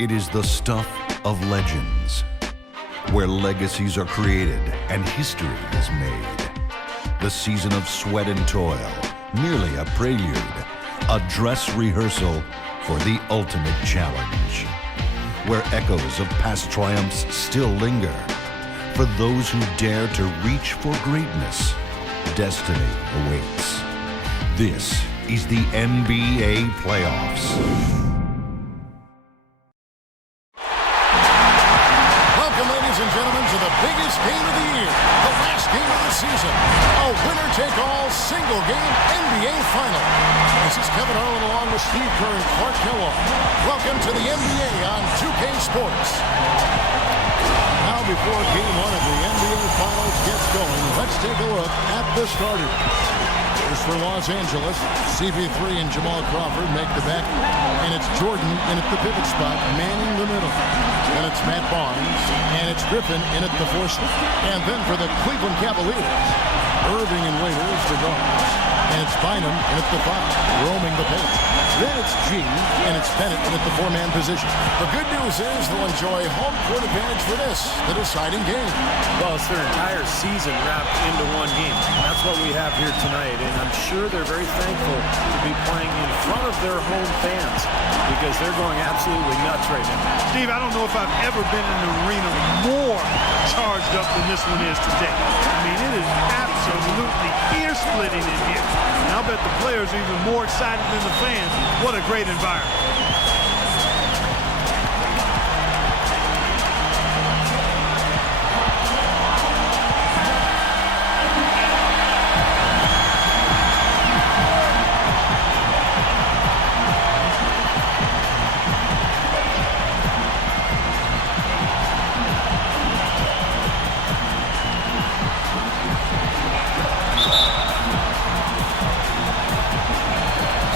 It is the stuff of legends, where legacies are created and history is made. The season of sweat and toil, merely a prelude, a dress rehearsal for the ultimate challenge, where echoes of past triumphs still linger. For those who dare to reach for greatness, destiny awaits. This is the NBA playoffs. Welcome, ladies and gentlemen, to the biggest game of the year, the last game of the season, a winner-take-all single-game NBA Final. This is Kevin Harlan along with Steve Kerr and Clark Kellogg. Welcome to the NBA on 2K Sports. Now, before Game 1 of the NBA Finals gets going, let's take a look at the starters. First for Los Angeles, CP3 and Jamal Crawford make the back, and it's Jordan in at the pivot spot, manning the middle. Then it's Matt Barnes, and it's Griffin in at the 4 slot. And then for the Cleveland Cavaliers, Irving and Waiters the guards, and it's Bynum in at the 5, roaming the paint. Then it's G, and it's Bennett in at the 4-man position. The good news is they'll enjoy home court advantage for this, the deciding game. Well, it's their entire season wrapped into one game. That's what we have here tonight, and I'm sure they're very thankful to be playing in front of their home fans because they're going absolutely nuts right now. Steve, I don't know if I've ever been in an arena more charged up than this one is today. I mean, it is absolutely ear-splitting in here. And I'll bet the players are even more excited than the fans. What a great environment.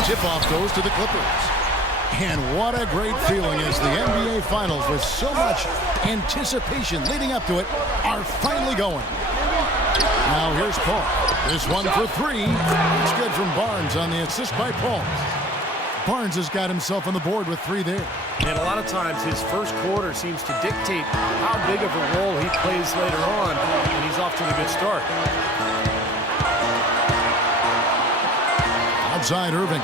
Tip-off goes to the Clippers. And what a great feeling as the NBA Finals, with so much anticipation leading up to it, are finally going. Now here's Paul. This one for 3. It's good from Barnes on the assist by Paul. Barnes has got himself on the board with 3 there. And a lot of times his first quarter seems to dictate how big of a role he plays later on, and he's off to a good start. Outside Irving.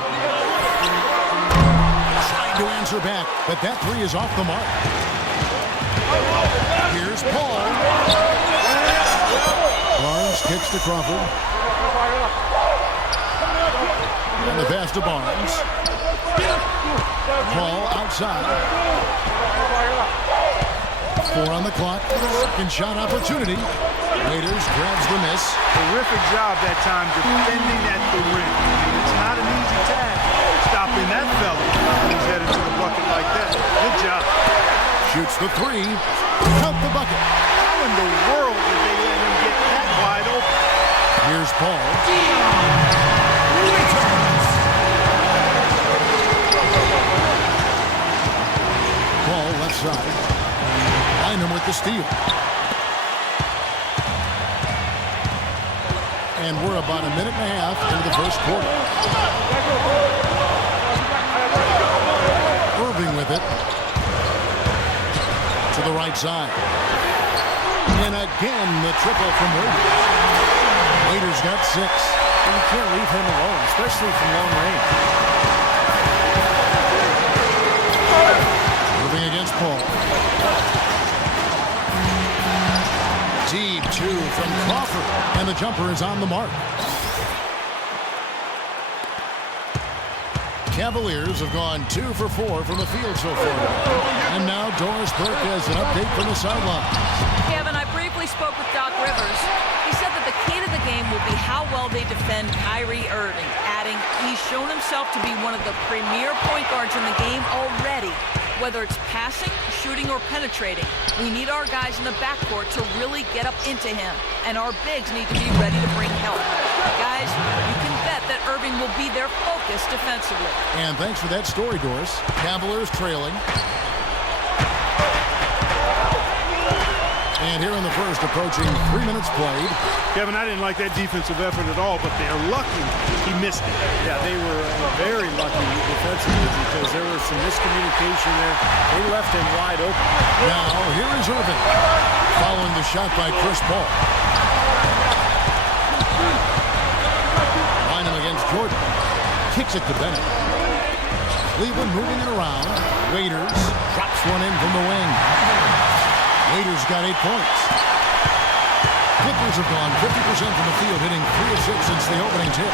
Trying to answer back, but that 3 is off the mark. Here's Paul. Barnes kicks to Crawford. And the pass to Barnes. Paul outside. 4 on the clock. Second shot opportunity. Waiters grabs the miss. Terrific job that time defending at the rim. It's not an easy task stopping that fella who's headed to the bucket like that. Good job. Shoots the 3. Count the bucket. How in the world did they let him get that wide open? Here's Paul. Paul left side. Bynum with the steal. And we're about a minute and a half into the first quarter. Irving with it. To the right side. And again, the triple from Waiters. Waiters got 6. And you can't leave him alone, especially from long range. Irving against Paul. Deep 2 from Crawford, and the jumper is on the mark. Cavaliers have gone 2 for 4 from the field so far. And now Doris Burke has an update from the sideline. Kevin, I briefly spoke with Doc Rivers. He said that the key to the game will be how well they defend Kyrie Irving, adding he's shown himself to be one of the premier point guards in the game already. Whether it's passing, shooting, or penetrating, we need our guys in the backcourt to really get up into him, and our bigs need to be ready to bring help. Guys, you can bet that Irving will be their focus defensively. And thanks for that story, Doris. Cavaliers trailing. And here in the first, approaching 3 minutes played. Kevin, I didn't like that defensive effort at all, but they're lucky he missed it. Yeah, they were very lucky defensively because there was some miscommunication there. They left him wide open. Now, here is Irving, following the shot by Chris Paul. Line him against Jordan. Kicks it to Bennett. Cleveland moving it around. Waiters drops one in from the wing. Waiters got 8 points. Clippers have gone 50% from the field, hitting 3 of 6 since the opening tip.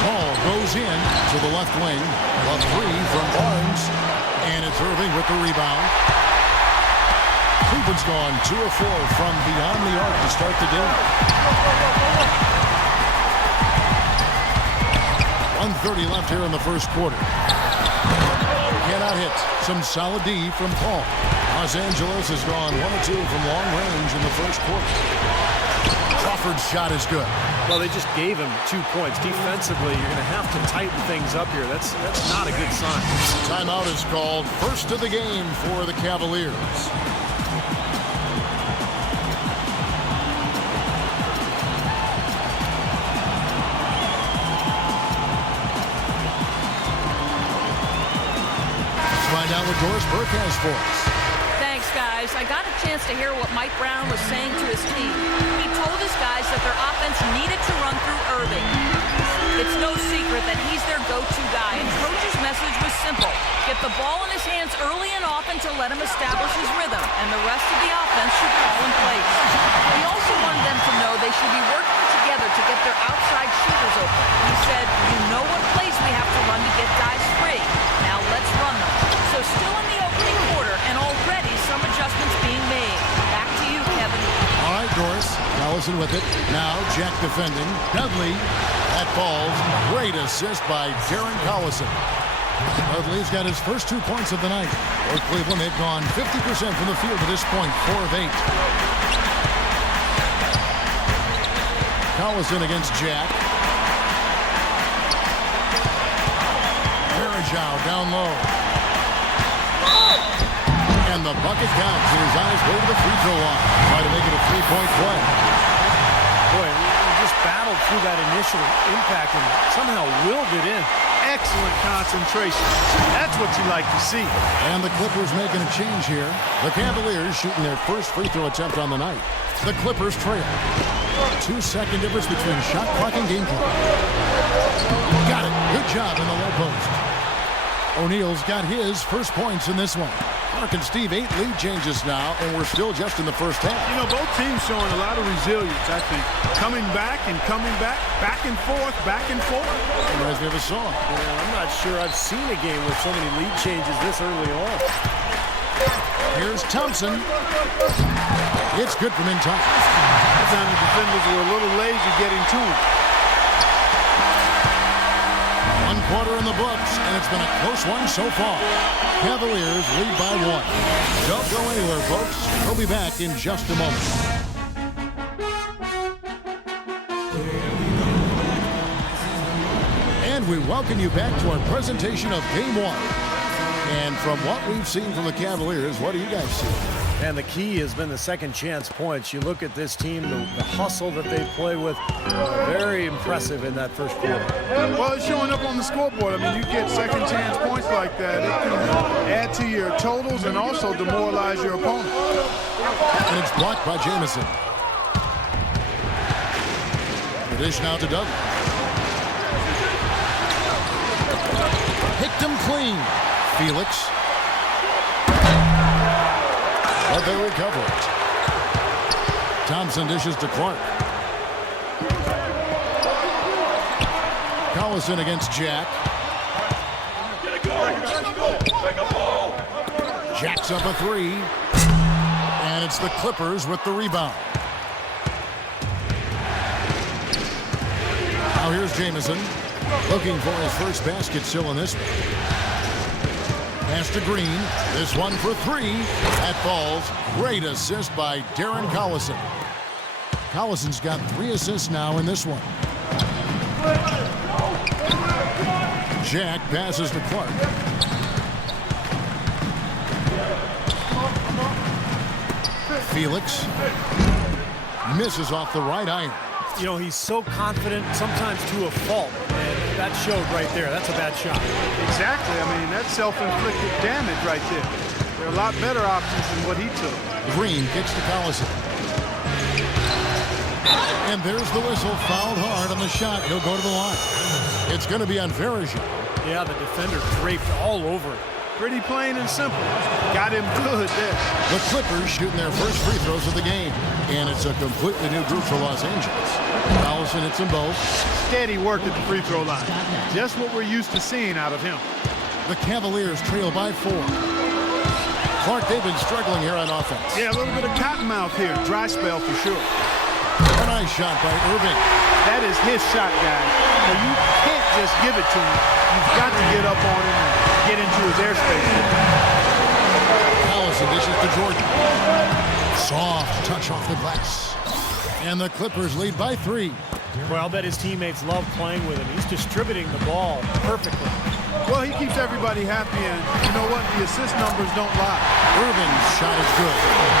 Paul goes in to the left wing. A 3 from Barnes. And it's Irving with the rebound. Cleveland's gone 2 of 4 from beyond the arc to start the game. 1:30 left here in the first quarter. Cannot hit. Some solid D from Paul. Los Angeles has gone 1 of 2 from long range in the first quarter. Crawford's shot is good. Well, they just gave him 2 points. Defensively, you're going to have to tighten things up here. That's not a good sign. Timeout is called. First of the game for the Cavaliers. Find out what Doris Burke has for us. Thanks, guys. I got a chance to hear what Mike Brown was saying to his team. He told his guys that their offense needed to run through Irving. It's no secret that he's their go-to guy, and Coach's message was simple. Get the ball in his hands early and often to let him establish his rhythm, and the rest of the offense should fall in place. He also wanted them to know they should be working together to get their outside shooters open. He said, you know what plays we have to run to get guys free. Now let's run them. So still in the opening quarter, and already some adjustments being made. Back to you, Kevin. All right, Doris. Allison with it. Now Jack defending. Dudley. That falls. Great assist by Darren Collison. Dudley's got his first 2 points of the night. For Cleveland, they've gone 50% from the field at this point. 4 of 8. Collison against Jack. Marajau down low. And the bucket counts, and his eyes go to the free throw line. Try to make it a 3-point play. Boy, we just battled through that initial impact and somehow willed it in. Excellent concentration. That's what you like to see. And the Clippers making a change here. The Cavaliers shooting their first free throw attempt on the night. The Clippers trail. 2-second difference between shot clock and game clock. Got it. Good job in the low post. O'Neal's got his first points in this one. Mark and Steve, 8 lead changes now, and we're still just in the first half. You know, both teams showing a lot of resilience, I think. Coming back, back and forth. Reminds me of a song. Yeah, I'm not sure I've seen a game with so many lead changes this early on. Here's Thompson. It's good from in time. That time the defenders were a little lazy getting to him. 1 quarter in the books, and it's been a close one so far. Cavaliers lead by 1. Don't go anywhere, folks. We'll be back in just a moment. And we welcome you back to our presentation of Game 1. And from what we've seen from the Cavaliers, what do you guys see? And the key has been the second chance points. You look at this team, the hustle that they play with, very impressive in that first quarter. Well, it's showing up on the scoreboard. I mean, you get second chance points like that. It can add to your totals and also demoralize your opponent. And it's blocked by Jamison. The dish now to Dudley. Picked him clean. Felix. But they recover it. Thompson dishes to Clark. Collison against Jack. Jack's up a 3. And it's the Clippers with the rebound. Now here's Jamison. Looking for his first basket still in this one. Pass to Green. This one for 3. That falls. Great assist by Darren Collison. Collison's got 3 assists now in this one. Jack passes to Clark. Felix misses off the right iron. You know, he's so confident, sometimes to a fault. And that showed right there. That's a bad shot. Exactly. I mean, that's self-inflicted damage right there. There are a lot better options than what he took. Green kicks to Collison. And there's the whistle. Fouled hard on the shot. He'll go to the line. It's going to be on Verisian. Yeah, the defender draped all over it. Pretty plain and simple. Got him good there. The Clippers shooting their first free throws of the game. And it's a completely new group for Los Angeles. Collison hits them both. Steady work at the free throw line. Just what we're used to seeing out of him. The Cavaliers trail by 4. Clark, they've been struggling here on offense. Yeah, a little bit of cottonmouth here. Dry spell for sure. A nice shot by Irving. That is his shot, guys. So you can't just give it to him. You've got to get up on him and get into his airspace. Collison dishes to Jordan. Soft touch off the glass. And the Clippers lead by 3. Well, I'll bet his teammates love playing with him. He's distributing the ball perfectly. Well, he keeps everybody happy, and you know what? The assist numbers don't lie. Irving's shot is good.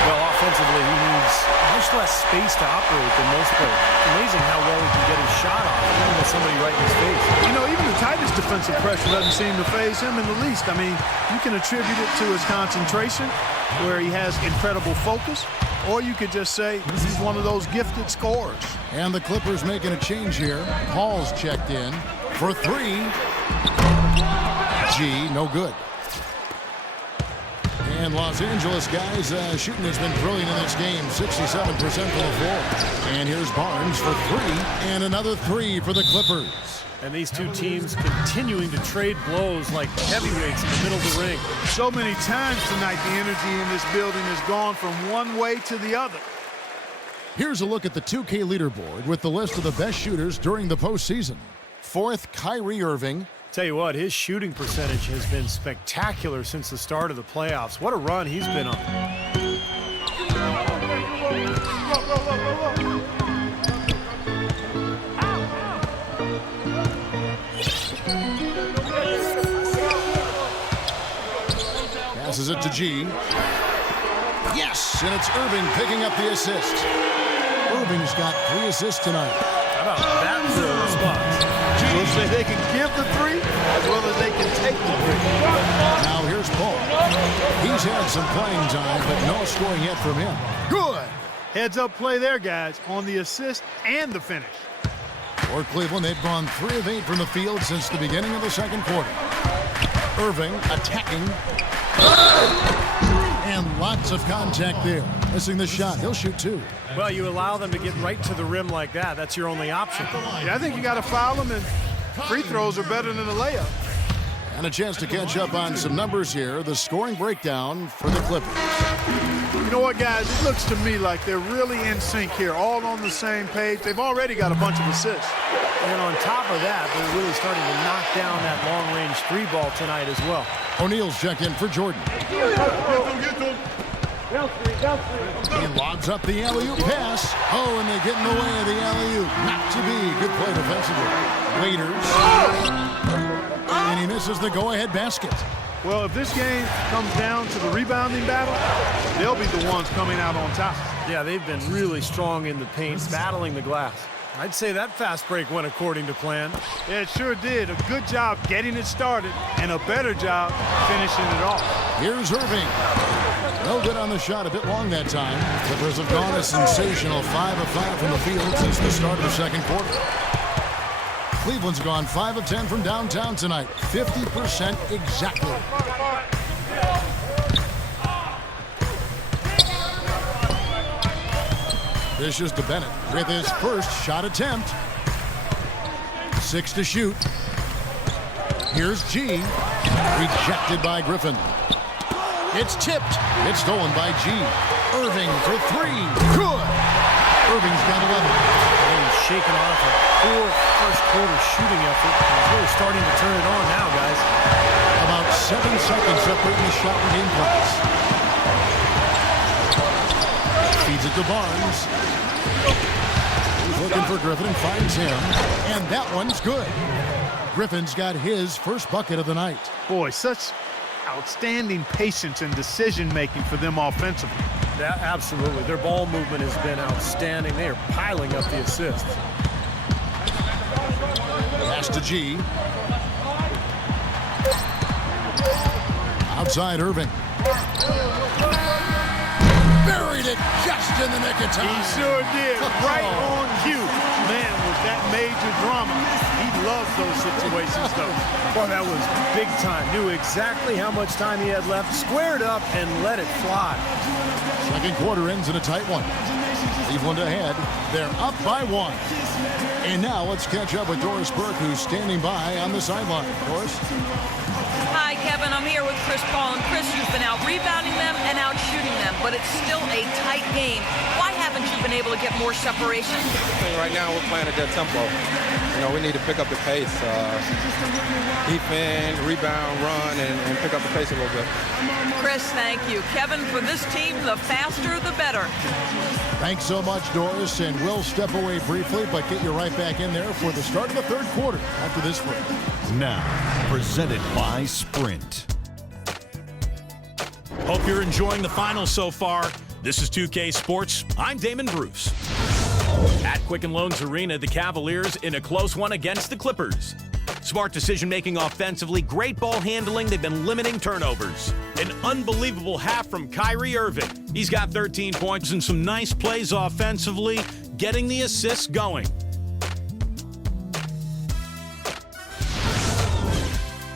Well, offensively, he needs much less space to operate than most players. It's amazing how well he can get his shot off, even with somebody right in his face. You know, even the tightest defensive pressure doesn't seem to faze him in the least. I mean, you can attribute it to his concentration, where he has incredible focus, or you could just say he's one of those gifted scorers. And the Clippers making a change here. Paul's checked in for 3. G, no good. And Los Angeles, guys, shooting has been brilliant in this game. 67% from the floor. And here's Barnes for 3. And another 3 for the Clippers. And these two teams continuing to trade blows like heavyweights in the middle of the ring. So many times tonight, the energy in this building has gone from one way to the other. Here's a look at the 2K leaderboard with the list of the best shooters during the postseason. 4th, Kyrie Irving. Tell you what, his shooting percentage has been spectacular since the start of the playoffs. What a run he's been on. Passes it to G. Yes, and it's Irving picking up the assist. Irving's got 3 assists tonight. How about that for a response? We'll say they can give the 3 as well as they can take the 3. Now here's Paul. He's had some playing time, but no scoring yet from him. Good. Heads up play there, guys, on the assist and the finish. For Cleveland, they've gone 3 of 8 from the field since the beginning of the second quarter. Irving attacking. And lots of contact there. Missing the shot. He'll shoot 2. Well, you allow them to get right to the rim like that. That's your only option. Yeah, I think you got to foul them, and free throws are better than a layup. And a chance to catch up on some numbers here. The scoring breakdown for the Clippers. You know what, guys? It looks to me like they're really in sync here, all on the same page. They've already got a bunch of assists. And on top of that, they're really starting to knock down that long-range 3 ball tonight as well. O'Neal's check in for Jordan. He lobs up the alley-oop pass. Oh, and they get in the way of the alley-oop. Not to be. Good play defensively. Waiters. And he misses the go-ahead basket. Well, if this game comes down to the rebounding battle, they'll be the ones coming out on top. Yeah, they've been really strong in the paint, battling the glass. I'd say that fast break went according to plan. Yeah, it sure did. A good job getting it started and a better job finishing it off. Here's Irving. No good on the shot, a bit long that time. Clippers have gone a sensational 5 of 5 from the field since the start of the second quarter. Cleveland's gone 5 of 10 from downtown tonight. 50% exactly. This is to Bennett with his first shot attempt. 6 to shoot. Here's G. Rejected by Griffin. It's tipped. It's stolen by G. Irving for 3. Good. Irving's got 11. He's shaking off a poor first quarter shooting effort. He's really starting to turn it on now, guys. About 7 seconds separating the shot and game clocks. Feeds it to Barnes. He's looking for Griffin and finds him. And that one's good. Griffin's got his first bucket of the night. Boy, such outstanding patience and decision-making for them offensively. Yeah, absolutely. Their ball movement has been outstanding. They are piling up the assists. Pass to G. Outside Irving. Buried it just in the nick of time. He sure did. Right on cue. Man, was that major drama. He loves those situations, though. Boy, that was big time. Knew exactly how much time he had left. Squared up and let it fly. Second quarter ends in a tight one. Cleveland ahead. They're up by 1. And now let's catch up with Doris Burke, who's standing by on the sideline. Doris? Hi, Kevin. I'm here with Chris Paul. And Chris, you've been out rebounding them and out shooting them, but it's still a tight game. Why haven't you been able to get more separation? Right now, we're playing at that tempo. You know, we need to pick up the pace. Defend, rebound, run, and pick up the pace a little bit. Chris, thank you. Kevin, for this team, the faster, the better. Thanks so much, Doris, and we'll step away briefly, but get you right back in there for the start of the third quarter after this break. Now, presented by Sprint. Hope you're enjoying the finals so far. This is 2K Sports. I'm Damon Bruce. At Quicken Loans Arena, the Cavaliers in a close one against the Clippers. Smart decision-making offensively, great ball handling. They've been limiting turnovers. An unbelievable half from Kyrie Irving. He's got 13 points and some nice plays offensively, getting the assists going.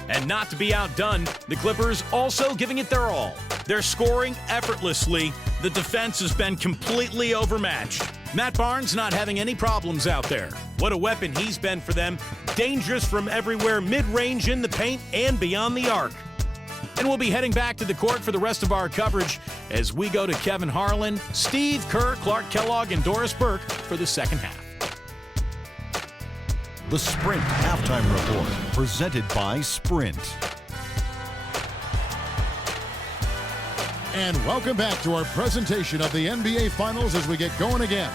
And not to be outdone, the Clippers also giving it their all. They're scoring effortlessly. The defense has been completely overmatched. Matt Barnes not having any problems out there. What a weapon he's been for them. Dangerous from everywhere, mid-range, in the paint, and beyond the arc. And we'll be heading back to the court for the rest of our coverage as we go to Kevin Harlan, Steve Kerr, Clark Kellogg, and Doris Burke for the second half. The Sprint Halftime Report, presented by Sprint. And welcome back to our presentation of the NBA Finals as we get going again.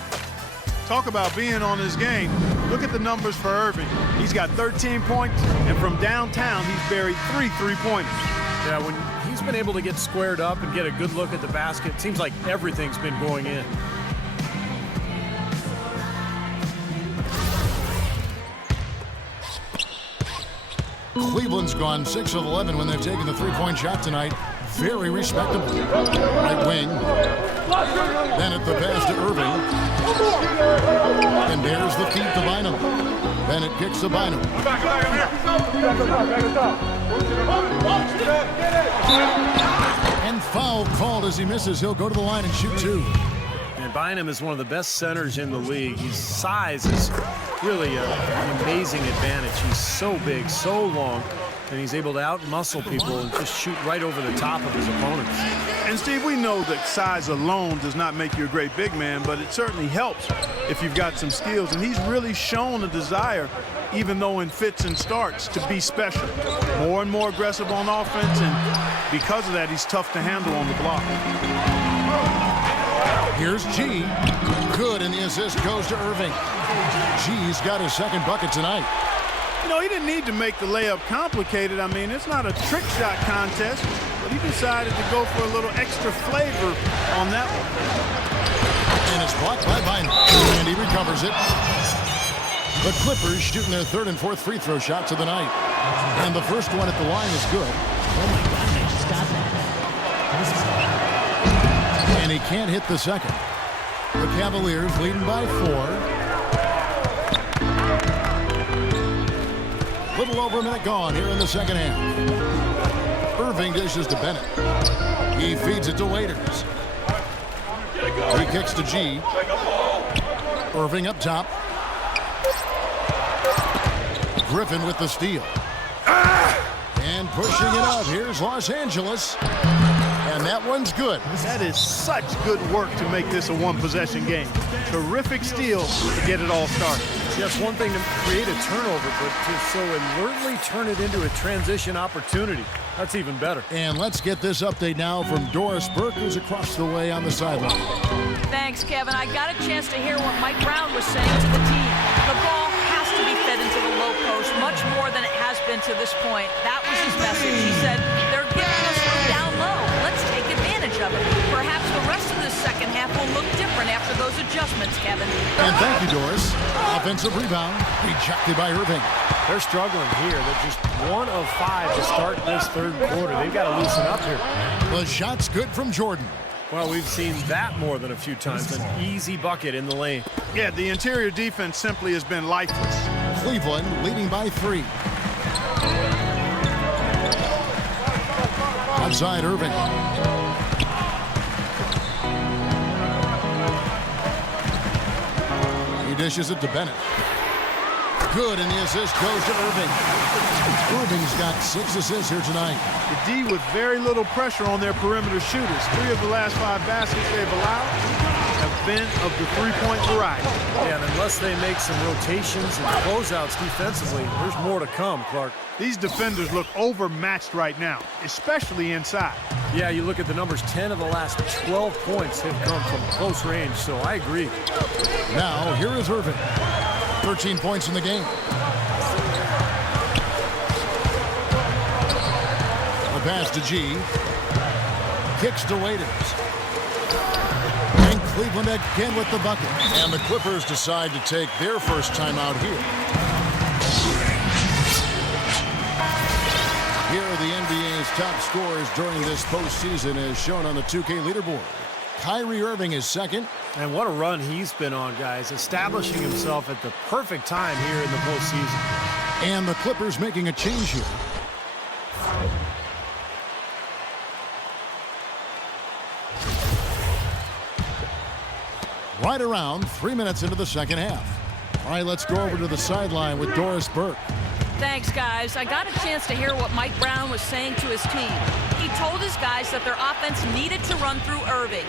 Talk about being on his game. Look at the numbers for Irving. He's got 13 points, and from downtown, he's buried 3 3-pointers. Yeah, when he's been able to get squared up and get a good look at the basket, it seems like everything's been going in. Cleveland's gone 6 of 11 when they've taken the three-point shot tonight. Very respectable. Right wing. Bennett the pass to Irving. And there's the feed to Bynum. Bennett kicks to Bynum. And foul called as he misses. He'll go to the line and shoot 2. And Bynum is one of the best centers in the league. His size is really an amazing advantage. He's so big, so long, and he's able to out-muscle people and just shoot right over the top of his opponents. And, Steve, we know that size alone does not make you a great big man, but it certainly helps if you've got some skills. And he's really shown a desire, even though in fits and starts, to be special. More and more aggressive on offense, and because of that, he's tough to handle on the block. Here's G. Good, and the assist goes to Irving. G's got his second bucket tonight. You know, he didn't need to make the layup complicated. I mean, it's not a trick shot contest, but he decided to go for a little extra flavor on that one. And it's blocked by Bynum, and he recovers it. The Clippers shooting their third and fourth free throw shots of the night. And the first one at the line is good. Oh my God, I just got that. And he can't hit the second. The Cavaliers leading by 4. Little over a minute gone here in the second half. Irving dishes to Bennett. He feeds it to Waiters. He kicks to G. Irving up top. Griffin with the steal. And pushing it out. Here's Los Angeles. And that one's good. That is such good work to make this a one-possession game. Terrific steal to get it all started. Yes, one thing to create a turnover, but to so alertly turn it into a transition opportunity, that's even better. And let's get this update now from Doris Burke, who's across the way on the sideline. Thanks, Kevin. I got a chance to hear what Mike Brown was saying to the team. The ball has to be fed into the low post much more than it has been to this point. That was his message. He said, they're giving us room down low. Let's take advantage of it. Perhaps the rest of the the second half will look different after those adjustments, Kevin. And thank you, Doris. Offensive rebound rejected by Irving. They're struggling here. They're just 1 of 5 to start this third quarter. They've got to loosen up here. The shot's good from Jordan. Well, we've seen that more than a few times. An easy bucket in the lane. Yeah, the interior defense simply has been lifeless. Cleveland leading by 3. Outside Irving. He dishes it to Bennett. Good, and the assist goes to Irving. Irving's got 6 assists here tonight. The D with very little pressure on their perimeter shooters. 3 of the last 5 baskets they've allowed have been of the three-point variety. Yeah, and unless they make some rotations and closeouts defensively, there's more to come, Clark. These defenders look overmatched right now, especially inside. Yeah, you look at the numbers, 10 of the last 12 points have come from close range, so I agree. Now, here is Irving. 13 points in the game. The pass to G. Kicks to Waiters. And Cleveland again with the bucket. And the Clippers decide to take their first timeout here. Here are the NBA's top scorers during this postseason as shown on the 2K leaderboard. Kyrie Irving is second. And what a run he's been on, guys, establishing himself at the perfect time here in the postseason. And the Clippers making a change here. Right around 3 minutes into the second half. All right, let's go over to the sideline with Doris Burke. Thanks, guys. I got a chance to hear what Mike Brown was saying to his team. He told his guys that their offense needed to run through Irving.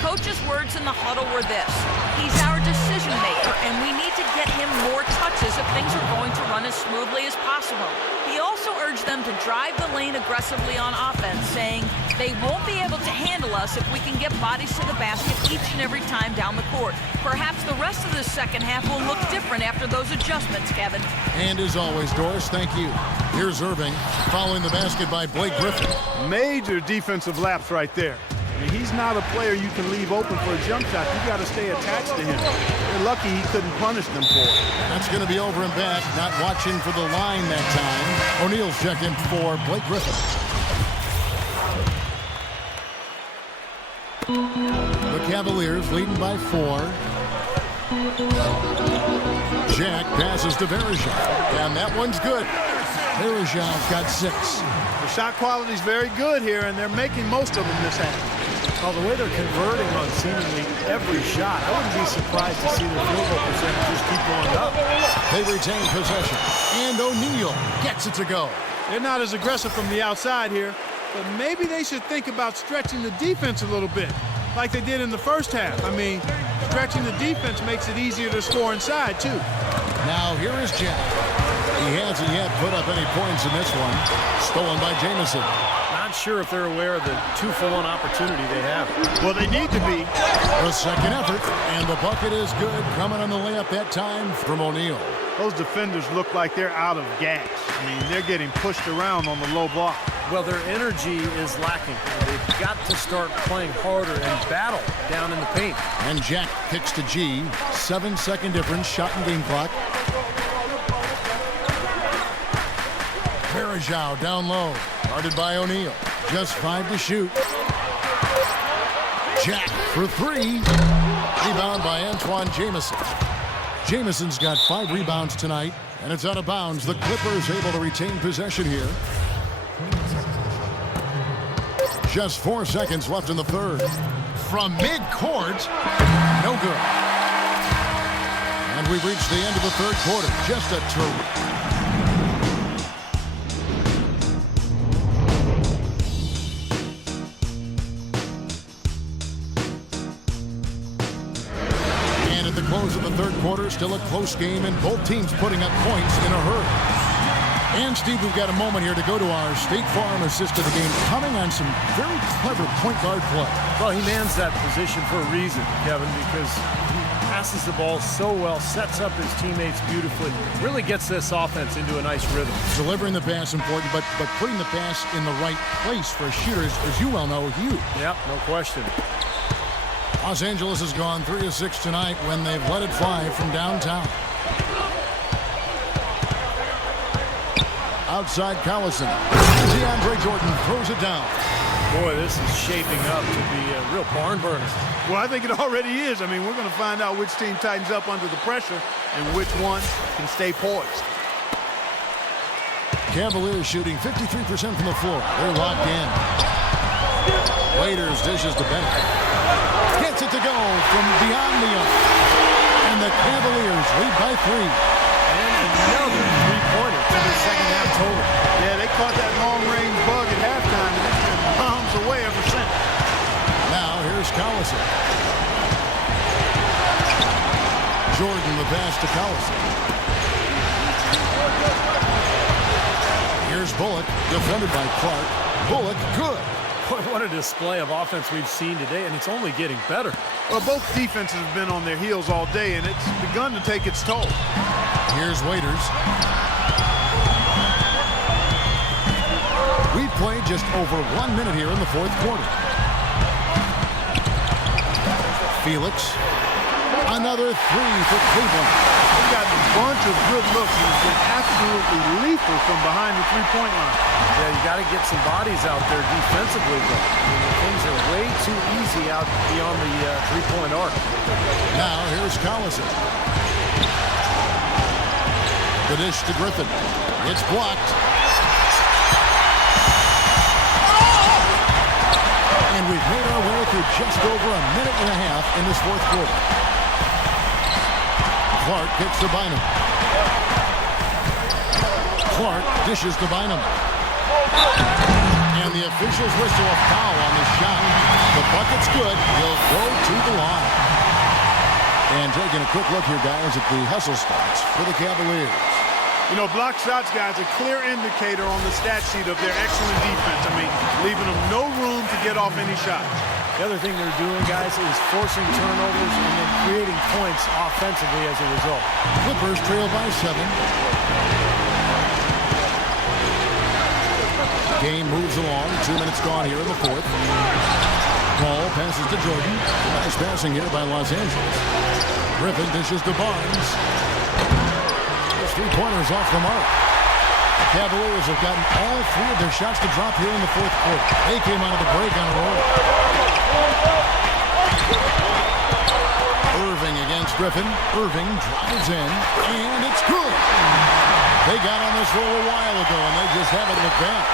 Coach's words in the huddle were this: he's our decision maker, and we need to get him more touches if things are going to run as smoothly as possible. He also urged them to drive the lane aggressively on offense, saying they won't be able to handle us if we can get bodies to the basket each and every time down the court. Perhaps the rest of the second half will look different after those adjustments, Kevin. And as always, Doris, thank you. Here's Irving following the basket by Blake Griffin. Major defensive lapse right there. I mean, he's not a player you can leave open for a jump shot. You got to stay attached to him. They're lucky he couldn't punish them for it. That's going to be over and back. Not watching for the line that time. O'Neal's checked in for Blake Griffin. The Cavaliers leading by 4. Jack passes to Verejao, and that one's good. Verejao's got 6. The shot quality's very good here, and they're making most of them this half. Well, the way they're converting on seemingly every shot, I wouldn't be surprised to see their field goal percentage just keep going up. They retain possession, and O'Neal gets it to go. They're not as aggressive from the outside here, but maybe they should think about stretching the defense a little bit, like they did in the first half. I mean, stretching the defense makes it easier to score inside, too. Now, here is Jack. He hasn't yet put up any points in this one. Stolen by Jamison. Not sure if they're aware of the 2-for-1 opportunity they have. Well, they need to be. The second effort, and the bucket is good. Coming on the layup that time from O'Neal. Those defenders look like they're out of gas. I mean, they're getting pushed around on the low block. Well, their energy is lacking. They've got to start playing harder and battle down in the paint. And Jack kicks to G. 7-second difference, shot and game clock. Verejao down low, guarded by O'Neal. Just 5 to shoot. Jack for 3. Rebound by Antoine Jamison. Jamison's got 5 rebounds tonight, and it's out of bounds. The Clippers able to retain possession here. Just 4 seconds left in the third. From midcourt, no good. And we've reached the end of the third quarter. Just a terrific. Close of the third quarter, still a close game, and both teams putting up points in a hurry. And Steve, we've got a moment here to go to our State Farm assist of the game, coming on some very clever point guard play. Well, he mans that position for a reason, Kevin, because he passes the ball so well, sets up his teammates beautifully, really gets this offense into a nice rhythm. Delivering the pass important, but putting the pass in the right place for shooters, as you well know, huge. Yep, no question. Los Angeles has gone 3 of 6 tonight when they've let it fly from downtown. Outside Collison. DeAndre Jordan throws it down. Boy, this is shaping up to be a real barn burner. Well, I think it already is. I mean, we're going to find out which team tightens up under the pressure and which one can stay poised. Cavaliers shooting 53% from the floor. They're locked in. Waiters dishes to Bennett. Gets it to go from beyond the arc. And the Cavaliers lead by 3. And another three-pointer to the second half total. Yeah, they caught that long-range bug at halftime, and it's been bombs away ever since. Now here's Collison. Jordan the pass to Collison. Here's Bullock, defended by Clark. Bullock, good. Boy, what a display of offense we've seen today, and it's only getting better. Well, both defenses have been on their heels all day, and it's begun to take its toll. Here's Waiters. We played just over 1 minute here in the fourth quarter. Felix. Another 3 for Cleveland. He got a bunch of good looks and has been absolutely lethal from behind the three-point line. Yeah, you got to get some bodies out there defensively, but things are way too easy out beyond the three-point arc. Now here's Collison. The dish to Griffin. It's blocked. And we've made our way through just over a minute and a half in this fourth quarter. Clark kicks to Bynum. Clark dishes to Bynum. And the officials whistle a foul on the shot. The bucket's good. He'll go to the line. And taking a quick look here, guys, at the hustle stats for the Cavaliers. You know, block shots, guys, a clear indicator on the stat sheet of their excellent defense. I mean, leaving them no room to get off any shots. The other thing they're doing, guys, is forcing turnovers and then creating points offensively as a result. Clippers trail by 7. Game moves along. 2 minutes gone here in the fourth. Paul passes to Jordan. Nice passing here by Los Angeles. Griffin dishes to Barnes. Those 3-pointers off the mark. The Cavaliers have gotten all 3 of their shots to drop here in the fourth quarter. They came out of the break on a roll. Irving against Griffin. Irving drives in, and it's good. They got on this roll a while ago, and they just haven't looked back.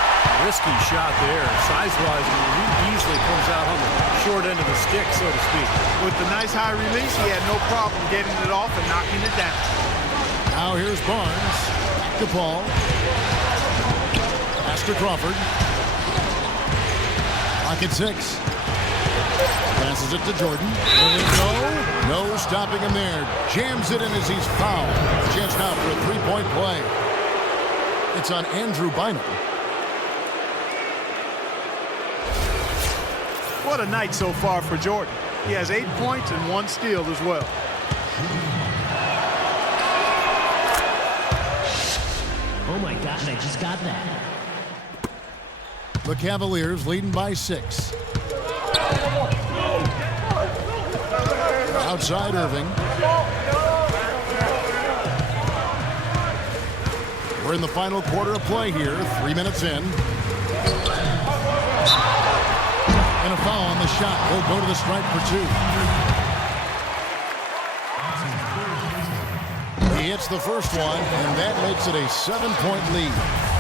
Risky shot there. Size-wise, he easily comes out on the short end of the stick, so to speak. With the nice high release, he had no problem getting it off and knocking it down. Now here's Barnes. Back to Paul. Pass to Crawford. Clock at 6. Passes it to Jordan. Will it go? No stopping him there. Jams it in as he's fouled. Chance now for a 3-point play. It's on Andrew Bynum. What a night so far for Jordan. He has 8 points and 1 steal as well. Oh my God, I just got that. The Cavaliers leading by 6. Outside Irving. We're in the final quarter of play here. 3 minutes in. And a foul on the shot. He'll go to the stripe for 2. He hits the first one, and that makes it a 7-point lead.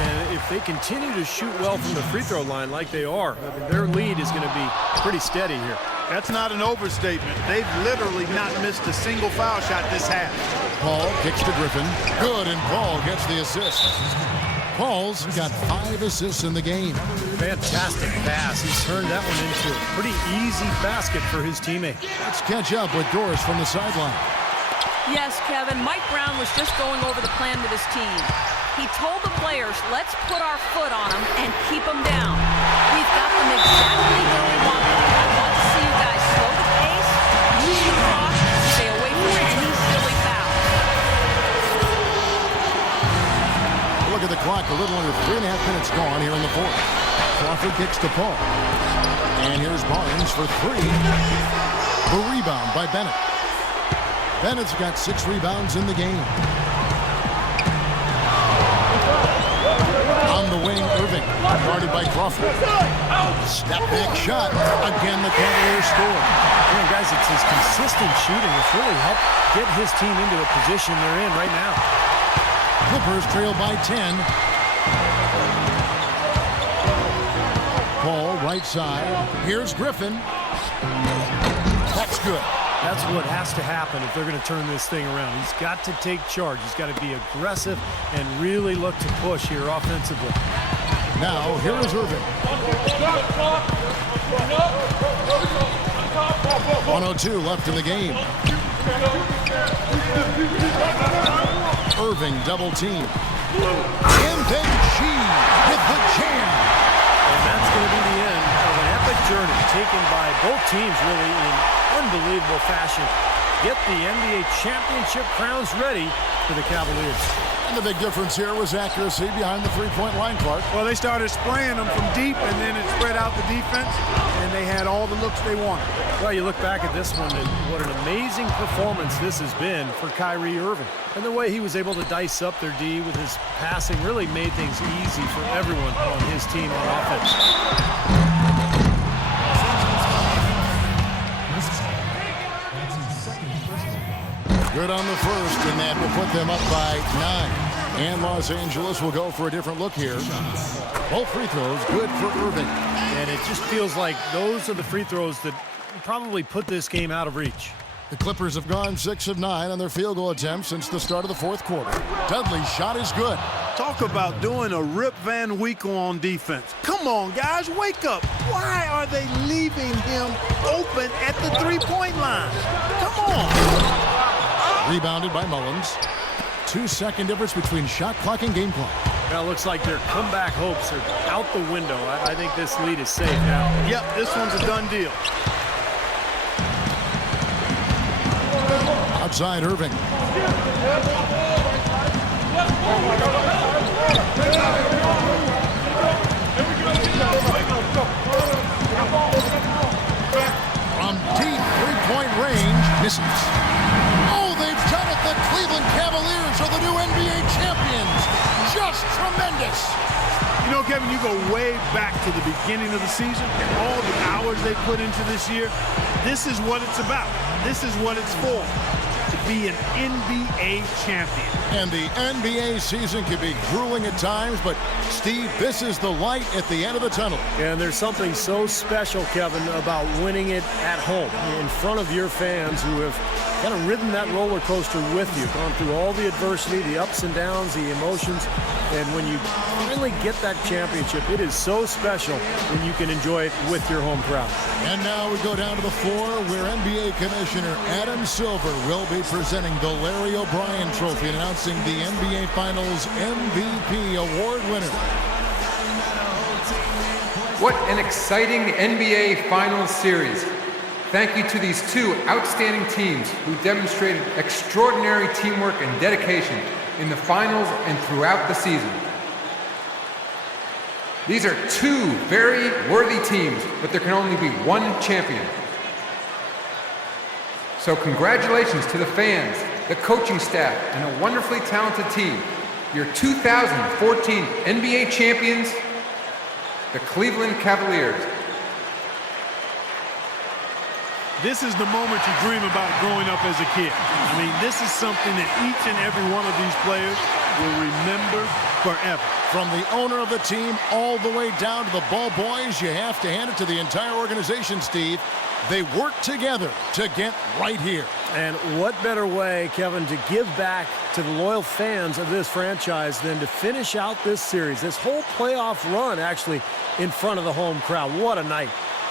And if they continue to shoot well from the free throw line like they are, I mean, their lead is going to be pretty steady here. That's not an overstatement. They've literally not missed a single foul shot this half. Paul kicks to Griffin. Good, and Paul gets the assist. Paul's got 5 assists in the game. Fantastic pass. He's turned that one into a pretty easy basket for his teammate. Let's catch up with Doris from the sideline. Yes, Kevin, Mike Brown was just going over the plan with his team. He told the players, let's put our foot on them and keep them down. We've got them exactly where we want them. I want to see you guys slow the pace, use the clock, stay away from any silly fouls. Look at the clock, a little under 3.5 minutes gone here in the fourth. Crawford kicks to Paul. And here's Barnes for 3. The rebound by Bennett. Bennett's got 6 rebounds in the game. On the wing, Irving, guarded by Crawford. Step back shot. Again, the Cavaliers score. Man, guys, it's his consistent shooting that's really helped get his team into a position they're in right now. Clippers trail by 10. Paul, right side. Here's Griffin. That's good. That's what has to happen if they're going to turn this thing around. He's got to take charge. He's got to be aggressive and really look to push here offensively. Now, here is Irving. 1:02 left in the game. Irving double team. And then G with the jam. And that's going to be the end of an epic journey taken by both teams really in unbelievable fashion. Get the NBA championship crowns ready for the Cavaliers. And the big difference here was accuracy behind the three-point line, Clark. Well, they started spraying them from deep, and then it spread out the defense, and they had all the looks they wanted. Well, you look back at this one, and what an amazing performance this has been for Kyrie Irving. And the way he was able to dice up their D with his passing really made things easy for everyone on his team on offense. Good on the first, and that will put them up by 9. And Los Angeles will go for a different look here. Both free throws good for Irving. And it just feels like those are the free throws that probably put this game out of reach. The Clippers have gone 6 of 9 on their field goal attempts since the start of the fourth quarter. Dudley's shot is good. Talk about doing a Rip Van Winkle on defense. Come on, guys, wake up. Why are they leaving him open at the three-point line? Come on. Rebounded by Mullins. 2-second difference between shot clock and game clock. Well, it looks like their comeback hopes are out the window. I think this lead is safe now. Yep, this one's a done deal. Outside Irving. From deep three-point range, misses. Oh, they've done it! The Cleveland Cavaliers are the new NBA champions! Just tremendous! You know, Kevin, you go way back to the beginning of the season and all the hours they put into this year. This is what it's about. This is what it's for. To be an NBA champion. And the NBA season can be grueling at times, but Steve, this is the light at the end of the tunnel. And there's something so special, Kevin, about winning it at home in front of your fans who have kind of ridden that roller coaster with you, gone through all the adversity, the ups and downs, the emotions. And when you finally get that championship, it is so special when you can enjoy it with your home crowd. And now we go down to the floor where NBA Commissioner Adam Silver will be presenting the Larry O'Brien Trophy and announcing the NBA Finals MVP award winner. What an exciting NBA Finals series. Thank you to these two outstanding teams who demonstrated extraordinary teamwork and dedication in the finals and throughout the season. These are two very worthy teams, but there can only be one champion. So congratulations to the fans, the coaching staff, and a wonderfully talented team. Your 2014 NBA champions, the Cleveland Cavaliers. This is the moment you dream about growing up as a kid. I mean, this is something that each and every one of these players will remember forever. From the owner of the team all the way down to the ball boys, you have to hand it to the entire organization, Steve. They work together to get right here. And what better way, Kevin, to give back to the loyal fans of this franchise than to finish out this series, this whole playoff run actually in front of the home crowd. What a night.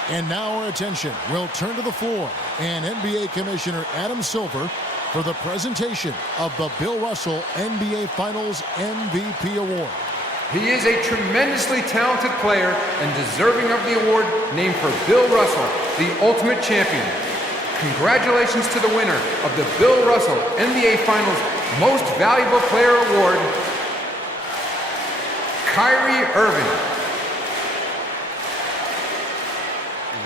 And now our attention will turn to the floor and NBA Commissioner Adam Silver for the presentation of the Bill Russell NBA Finals MVP Award. He is a tremendously talented player and deserving of the award named for Bill Russell, the ultimate champion. Congratulations to the winner of the Bill Russell NBA Finals Most Valuable Player Award, Kyrie Irving.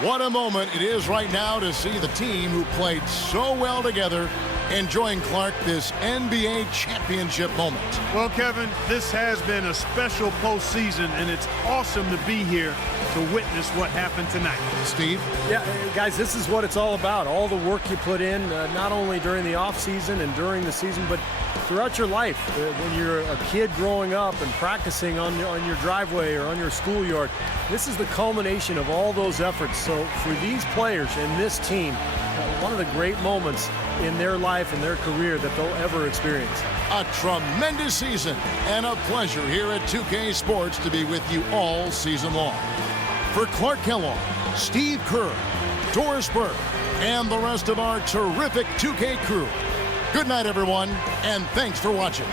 What a moment it is right now to see the team who played so well together enjoying, Clark, this NBA championship moment. Well, Kevin, this has been a special postseason, and it's awesome to be here to witness what happened tonight. Steve? Yeah, guys, this is what it's all about. All the work you put in, not only during the offseason and during the season, but throughout your life. When you're a kid growing up and practicing on your driveway or on your schoolyard, this is the culmination of all those efforts. So for these players and this team, one of the great moments in their life and their career that they'll ever experience. A tremendous season and a pleasure here at 2K Sports to be with you all season long. For Clark Kellogg, Steve Kerr, Doris Burke, and the rest of our terrific 2K crew, good night, everyone, and thanks for watching.